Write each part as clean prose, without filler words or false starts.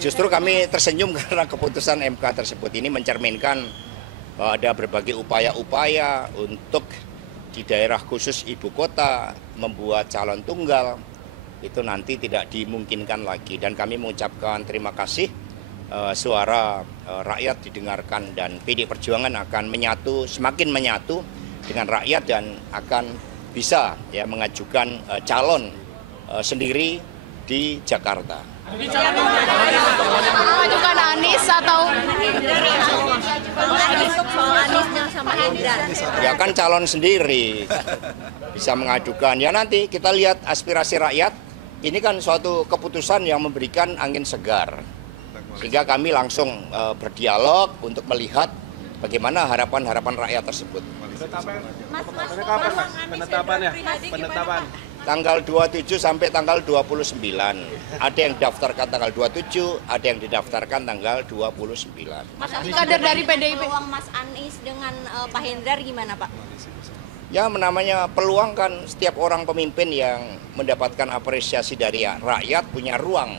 Justru kami tersenyum karena keputusan MK tersebut ini mencerminkan bahwa ada berbagai upaya-upaya untuk di daerah khusus ibu kota membuat calon tunggal itu nanti tidak dimungkinkan lagi. Dan kami mengucapkan terima kasih suara rakyat didengarkan dan PD Perjuangan akan menyatu, semakin menyatu dengan rakyat dan akan bisa ya mengajukan calon sendiri di Jakarta. Mengajukan Anies atau ya kan calon sendiri bisa mengajukan. Ya nanti kita lihat aspirasi rakyat. Ini kan suatu keputusan yang memberikan angin segar. Sehingga kami langsung berdialog untuk melihat bagaimana harapan-harapan rakyat tersebut. Penetapan Tanggal 27 sampai tanggal 29. Ada yang daftarkan tanggal 27, ada yang didaftarkan tanggal 29. Mas kader dari PDIP. Peluang Mas Anies dengan Pak Hendrar gimana, Pak? Ya namanya peluang kan setiap orang pemimpin yang mendapatkan apresiasi dari rakyat punya ruang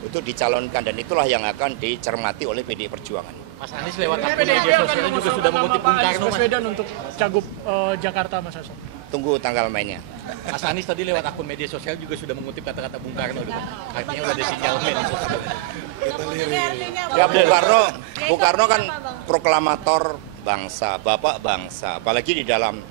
untuk dicalonkan dan itulah yang akan dicermati oleh PDI Perjuangan. Mas Anies lewat akun media sosialnya juga sudah mengutip Bung Karno, Mas. Baswedan untuk Cagup Jakarta, Mas Hasto. Tunggu tanggal mainnya. Mas Anies tadi lewat akun media sosial juga sudah mengutip kata-kata Bung Karno. Artinya udah ada sinyalmen. Ya Bung Karno kan proklamator bangsa, bapak bangsa. Apalagi di dalam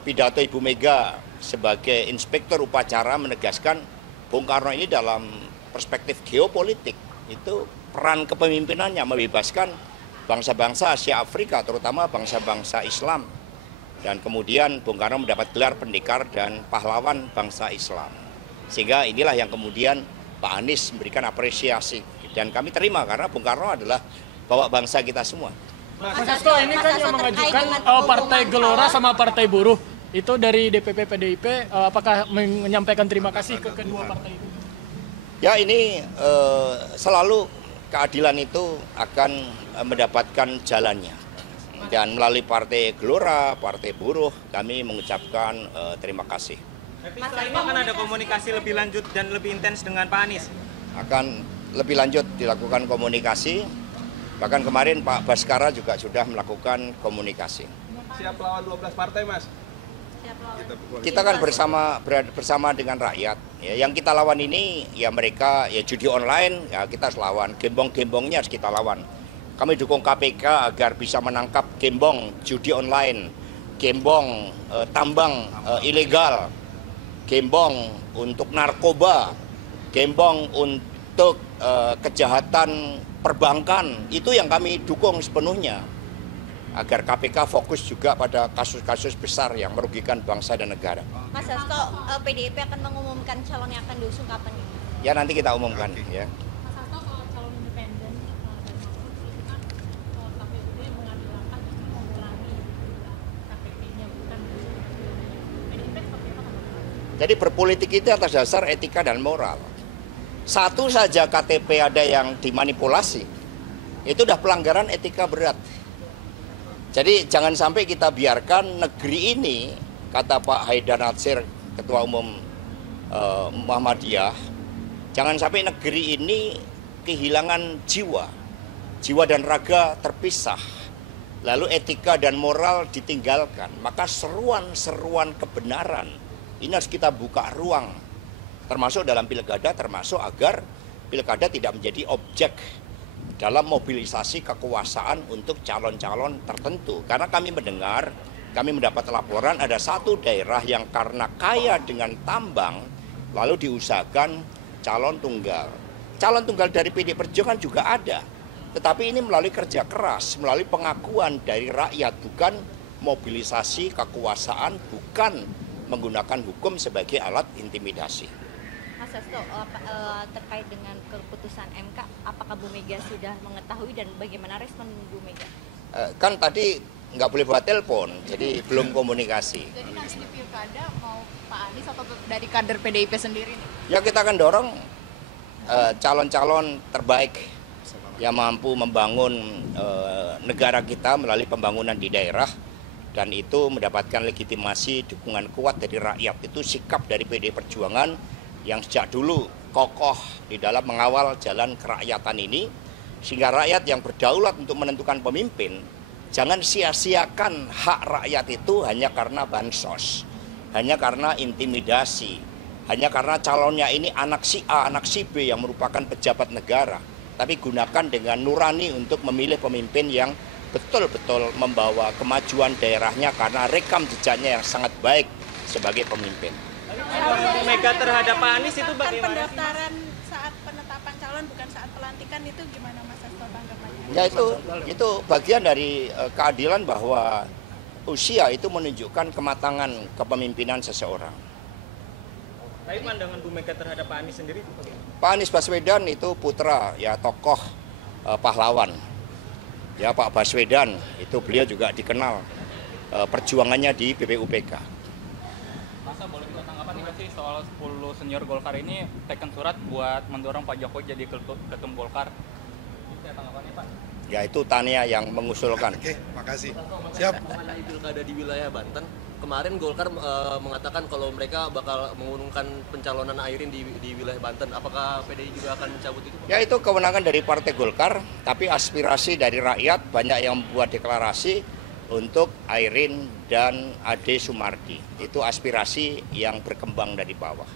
pidato Ibu Mega sebagai inspektur upacara menegaskan Bung Karno ini dalam perspektif geopolitik itu peran kepemimpinannya membebaskan bangsa-bangsa Asia Afrika, terutama bangsa-bangsa Islam. Dan kemudian Bung Karno mendapat gelar pendekar dan pahlawan bangsa Islam. Sehingga inilah yang kemudian Pak Anies memberikan apresiasi. Dan kami terima karena Bung Karno adalah bawa bangsa kita semua. Mas Hasto, ini kan yang mengajukan Partai Gelora sama Partai Buruh. Itu dari DPP PDIP, apakah menyampaikan terima kasih ke kedua partai itu? Ya ini selalu keadilan itu akan mendapatkan jalannya. Dan melalui Partai Gelora, Partai Buruh, kami mengucapkan terima kasih. Mas, setelah ini akan ada komunikasi lebih lanjut dan lebih intens dengan Pak Anies? Akan lebih lanjut dilakukan komunikasi, bahkan kemarin Pak Baskara juga sudah melakukan komunikasi. Siap lawan 12 partai, Mas? Kita kan bersama dengan rakyat. Ya, yang kita lawan ini ya mereka ya judi online, ya kita harus lawan. Gembong-gembongnya harus kita lawan. Kami dukung KPK agar bisa menangkap gembong judi online, gembong tambang ilegal, gembong untuk narkoba, gembong untuk kejahatan perbankan. Itu yang kami dukung sepenuhnya. Agar KPK fokus juga pada kasus-kasus besar yang merugikan bangsa dan negara. Mas Hasto, PDIP akan mengumumkan calon yang akan diusung kapan? Ya nanti kita umumkan ya. Mas Hasto, kalau calon independen dari Mahfud itu kan KPUD mengambil langkah untuk mengurangi KPP-nya bukan PDIP seperti apa? Jadi berpolitik itu atas dasar etika dan moral. Satu saja KTP ada yang dimanipulasi, itu udah pelanggaran etika berat. Jadi jangan sampai kita biarkan negeri ini, kata Pak Haidar Nasir, Ketua Umum Muhammadiyah, jangan sampai negeri ini kehilangan jiwa dan raga terpisah, lalu etika dan moral ditinggalkan. Maka seruan-seruan kebenaran ini harus kita buka ruang, termasuk dalam pilkada, termasuk agar pilkada tidak menjadi objek dalam mobilisasi kekuasaan untuk calon-calon tertentu. Karena kami mendapat laporan ada satu daerah yang karena kaya dengan tambang, lalu diusahakan calon tunggal. Calon tunggal dari PD Perjuangan juga ada. Tetapi ini melalui kerja keras, melalui pengakuan dari rakyat, bukan mobilisasi kekuasaan, bukan menggunakan hukum sebagai alat intimidasi. Mas Hasto, terkait dengan keputusan MK, apakah Bu Mega sudah mengetahui dan bagaimana respon Bu Mega? Kan tadi nggak boleh buat telepon, jadi belum komunikasi. Jadi nanti di pilkada mau Pak Anies atau dari kader PDIP sendiri nih? Ya kita akan dorong calon-calon terbaik yang mampu membangun negara kita melalui pembangunan di daerah dan itu mendapatkan legitimasi dukungan kuat dari rakyat. Itu sikap dari PDI Perjuangan yang sejak dulu kokoh di dalam mengawal jalan kerakyatan ini, sehingga rakyat yang berdaulat untuk menentukan pemimpin, jangan sia-siakan hak rakyat itu hanya karena bansos, hanya karena intimidasi, hanya karena calonnya ini anak si A, anak si B yang merupakan pejabat negara. Tapi gunakan dengan nurani untuk memilih pemimpin yang betul-betul membawa kemajuan daerahnya karena rekam jejaknya yang sangat baik sebagai pemimpin. Bu Mega terhadap Pak Anies itu Kan bagaimana? pendaftaran saat penetapan calon bukan saat pelantikan itu gimana Mas Hasto tanggapannya? Ya itu bagian dari keadilan bahwa usia itu menunjukkan kematangan kepemimpinan seseorang. Tapi pandangan Bu Mega terhadap Pak Anies sendiri itu bagaimana? Pak Anies Baswedan itu putra ya tokoh pahlawan. Ya Pak Baswedan itu beliau juga dikenal perjuangannya di BPUPK. Masa boleh minta tanggapan nih Mas sih soal 10 senior Golkar ini tekan surat buat mendorong Pak Jokowi jadi ketum Golkar. Ini tanggapannya Pak. Ya itu Tania yang mengusulkan. Oke, makasih. Siap. Mengenai pilkada di wilayah Banten, kemarin Golkar mengatakan kalau mereka bakal mengumumkan pencalonan Airin di wilayah Banten. Apakah PDI juga akan mencabut itu? Ya itu kewenangan dari Partai Golkar, tapi aspirasi dari rakyat banyak yang membuat deklarasi untuk Airin dan Ade Sumardi. Itu aspirasi yang berkembang dari bawah.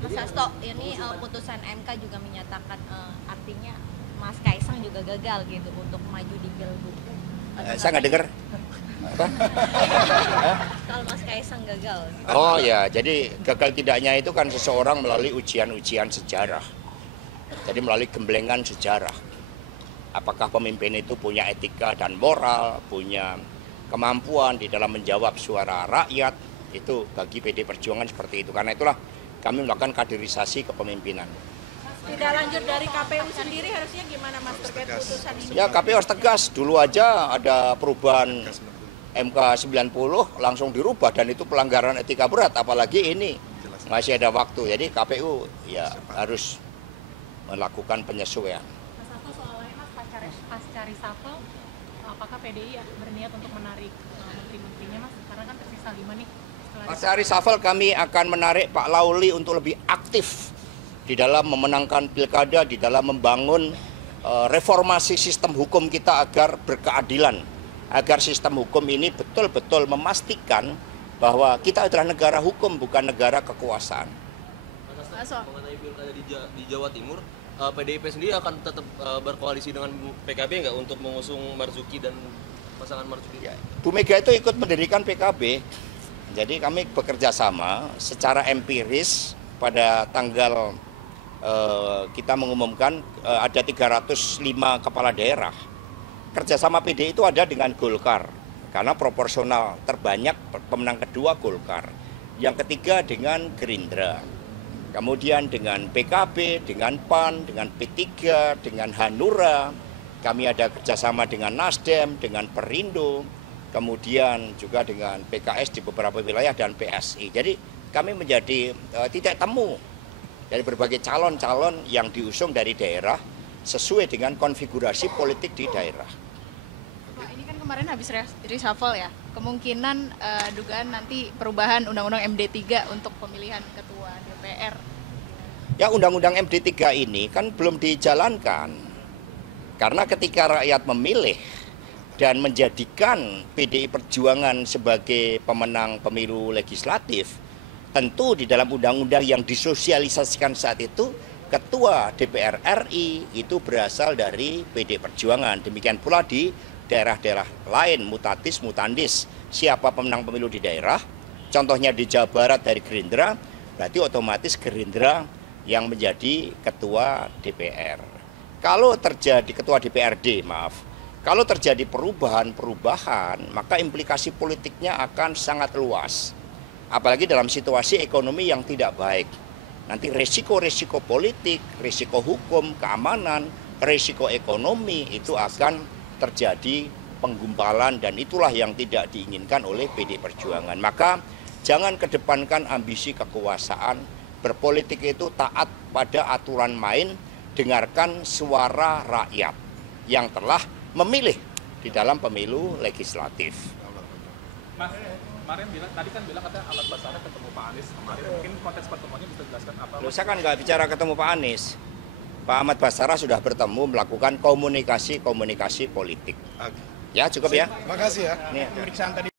Mas Hasto, ini putusan MK juga menyatakan artinya Mas Kaisang juga gagal gitu untuk maju di Pilgub. Saya nggak dengar. Apa? Kalau Mas Kaisang gagal. Gitu. Oh ya, jadi gagal tidaknya itu kan seseorang melalui ujian-ujian sejarah. Jadi melalui gemblengan sejarah. Apakah pemimpin itu punya etika dan moral, punya kemampuan di dalam menjawab suara rakyat, itu bagi PD Perjuangan seperti itu. Karena itulah kami melakukan kaderisasi kepemimpinan. Tidak lanjut dari KPU sendiri harusnya gimana Mas terkait putusan ini? Ya KPU harus tegas. Dulu aja ada perubahan MK 90 langsung dirubah dan itu pelanggaran etika berat. Apalagi ini masih ada waktu. Jadi KPU ya harus melakukan penyesuaian. Mas Hasto soalnya Mas pasca reshuffle, apakah PDI berniat untuk menarik menteri-menterinya Mas? Karena kan tersisa 5 nih. Pasca reshuffle kami akan menarik Pak Lauli untuk lebih aktif di dalam memenangkan pilkada, di dalam membangun reformasi sistem hukum kita agar berkeadilan, agar sistem hukum ini betul-betul memastikan bahwa kita adalah negara hukum, bukan negara kekuasaan. Mas Hasto, mengenai pilkada di Jawa Timur, PDIP sendiri akan tetap berkoalisi dengan PKB nggak untuk mengusung Marzuki dan pasangan Marzuki? Ya, Bu Mega itu ikut mendirikan PKB, jadi kami bekerja sama secara empiris pada tanggal kita mengumumkan ada 305 kepala daerah. Kerjasama PD itu ada dengan Golkar, karena proporsional terbanyak pemenang kedua Golkar. Yang ketiga dengan Gerindra. Kemudian dengan PKB, dengan PAN, dengan P3, dengan Hanura. Kami ada kerjasama dengan Nasdem, dengan Perindo, kemudian juga dengan PKS di beberapa wilayah dan PSI. Jadi kami menjadi titik temu dari berbagai calon-calon yang diusung dari daerah sesuai dengan konfigurasi politik di daerah. Pak, ini kan kemarin habis reshuffle ya, kemungkinan dugaan nanti perubahan Undang-Undang MD3 untuk pemilihan ketua DPR. Ya Undang-Undang MD3 ini kan belum dijalankan, karena ketika rakyat memilih dan menjadikan PDI Perjuangan sebagai pemenang pemilu legislatif, tentu di dalam undang-undang yang disosialisasikan saat itu, ketua DPR RI itu berasal dari PD Perjuangan. Demikian pula di daerah-daerah lain, mutatis mutandis. Siapa pemenang pemilu di daerah, contohnya di Jawa Barat dari Gerindra, berarti otomatis Gerindra yang menjadi ketua DPR. Kalau terjadi ketua DPRD, kalau terjadi perubahan-perubahan, maka implikasi politiknya akan sangat luas. Apalagi dalam situasi ekonomi yang tidak baik. Nanti resiko-resiko politik, resiko hukum, keamanan, resiko ekonomi itu akan terjadi penggumpalan dan itulah yang tidak diinginkan oleh PD Perjuangan. Maka jangan kedepankan ambisi kekuasaan, berpolitik itu taat pada aturan main, dengarkan suara rakyat yang telah memilih di dalam pemilu legislatif. kemarin bilang, tadi kan bilang katanya Ahmad Basara ketemu Pak Anies kemarin. Mungkin konteks pertemuannya bisa dijelaskan apa? Loh, saya kan nggak bicara ketemu Pak Anies. Pak Ahmad Basara sudah bertemu melakukan komunikasi politik. Ya cukup ya. Makasih ya. Nih. Pemeriksaan tadi